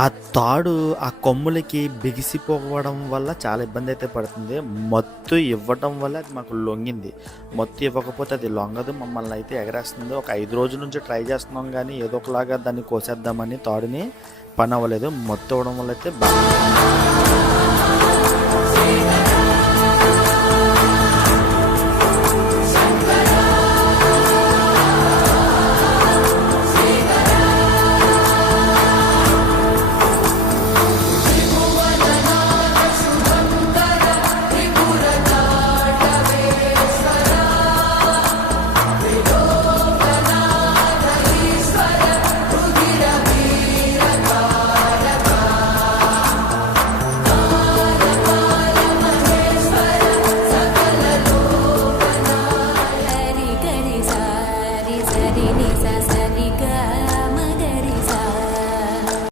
ఆ తాడు ఆ కొమ్ములకి బిగిసిపోవడం వల్ల చాలా ఇబ్బందయితే పడుతుంది. మత్తు ఇవ్వటం వల్ల అది మాకు లొంగింది. మత్తు ఇవ్వకపోతే అది లొంగదు. మమ్మల్నయితే ఎగరేస్తుంది. ఒక 5 రోజుల నుంచి ట్రై చేస్తున్నాం గానీ, ఏదో ఒకలాగా దాన్ని కోసేద్దామని తాడుని పనవ్వలేదు. మత్తు ఇవ్వడం వల్ల అయితే